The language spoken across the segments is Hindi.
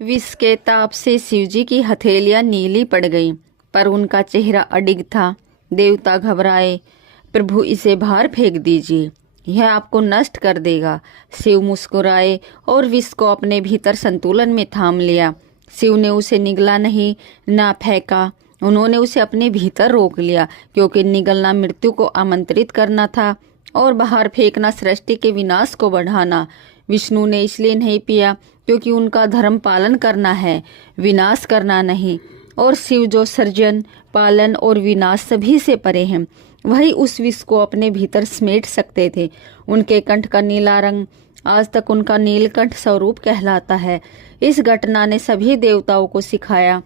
विष के ताप से शिवजी की हथेलियां नीली पड़ गईं, पर उनका चेहरा अडिग था। देवता घबराए। प्रभु, इसे बाहर फेंक दीजिए, यह आपको नष्ट कर देगा। शिव मुस्कुराए और विष को अपने भीतर संतुलन में थाम लिया। शिव ने उसे निगला नहीं, ना फेंका। उन्होंने उसे अपने भीतर रोक लिया, क्योंकि निगलना मृत्यु को आमंत्रित करना था और बाहर फेंकना सृष्टि के विनाश को बढ़ाना। विष्णु ने इसलिए नहीं पिया क्योंकि उनका धर्म पालन करना है, विनाश करना नहीं। और शिव जो सृजन, पालन और विनाश सभी से परे हैं, वही उस विष को अपने भीतर समेट सकते थे। उनके कंठ का नीला रंग आज तक उनका नीलकंठ स्वरूप कहलाता है। इस घटना ने सभी देवताओं को सिखाया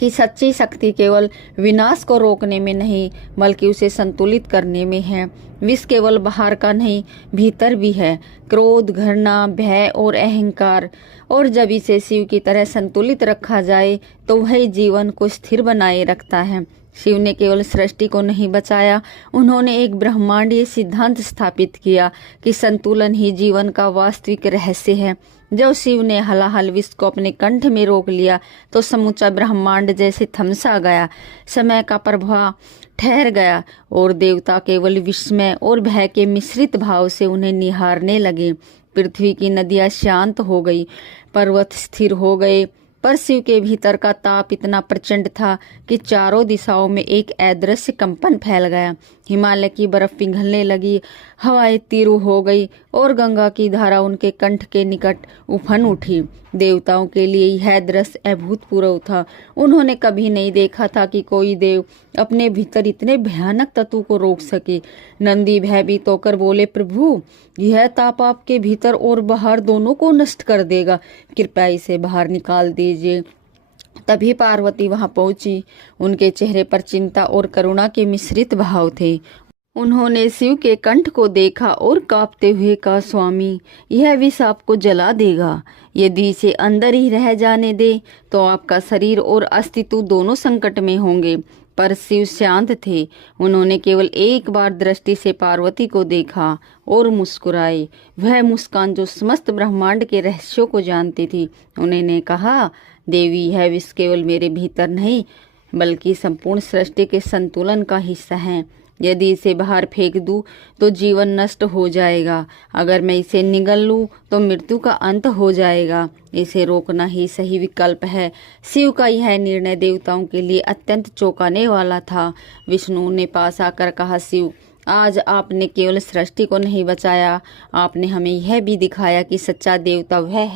कि सच्ची शक्ति केवल विनाश को रोकने में नहीं, बल्कि उसे संतुलित करने में है। विष केवल बाहर का नहीं, भीतर भी है। क्रोध, घृणा, भय और अहंकार। और जब इसे शिव की तरह संतुलित रखा जाए तो वही जीवन को स्थिर बनाए रखता है। शिव ने केवल सृष्टि को नहीं बचाया, उन्होंने एक ब्रह्मांडीय सिद्धांत स्थापित किया कि संतुलन ही जीवन का वास्तविक रहस्य है। जब शिव ने हलाहल विष को अपने कंठ में रोक लिया तो समूचा ब्रह्मांड जैसे थमसा गया। समय का प्रभाव ठहर गया और देवता केवल विस्मय और भय के मिश्रित भाव से उन्हें निहारने लगे। पृथ्वी की नदियां शांत हो गई, पर्वत स्थिर हो गए, पर शिव के भीतर का ताप इतना प्रचंड था कि चारों दिशाओं में एक अदृश्य कंपन फैल गया। हिमालय की बर्फ पिघलने लगी, हवाएं तीव्र हो गई और गंगा की धारा उनके कंठ के निकट उफन उठी। देवताओं के लिए यह दृश्य अभूतपूर्व था। उन्होंने कभी नहीं देखा था कि कोई देव अपने भीतर इतने भयानक तत्व को रोक सके। नंदी भयभीत होकर बोले, प्रभु, यह ताप आपके भीतर और बाहर दोनों को नष्ट कर देगा, कृपया इसे बाहर निकाल दीजिए। तभी पार्वती वहां पहुंची। उनके चेहरे पर चिंता और करुणा के मिश्रित भाव थे। उन्होंने शिव के कंठ को देखा और कांपते हुए कहा, स्वामी, यह विष आपको जला देगा। यदि इसे अंदर ही रह जाने दे तो आपका शरीर और अस्तित्व दोनों संकट में होंगे। पर शिव शांत थे। उन्होंने केवल एक बार दृष्टि से पार्वती को देखा और मुस्कुराए, वह मुस्कान जो समस्त ब्रह्मांड के रहस्यों को जानती थी। उन्होंने कहा, देवी, यह विष केवल मेरे भीतर नहीं, बल्कि संपूर्ण सृष्टि के संतुलन का हिस्सा है। यदि इसे बाहर फेंक दूं तो जीवन नष्ट हो जाएगा। अगर मैं इसे निगल लूं तो मृत्यु का अंत हो जाएगा। इसे रोकना ही सही विकल्प है। शिव का यह निर्णय देवताओं के लिए अत्यंत चौंकाने वाला था। विष्णु ने पास आकर कहा, शिव, आज आपने केवल सृष्टि को नहीं बचाया, आपने हमें यह भी दिखाया कि सच्चा देवता वह है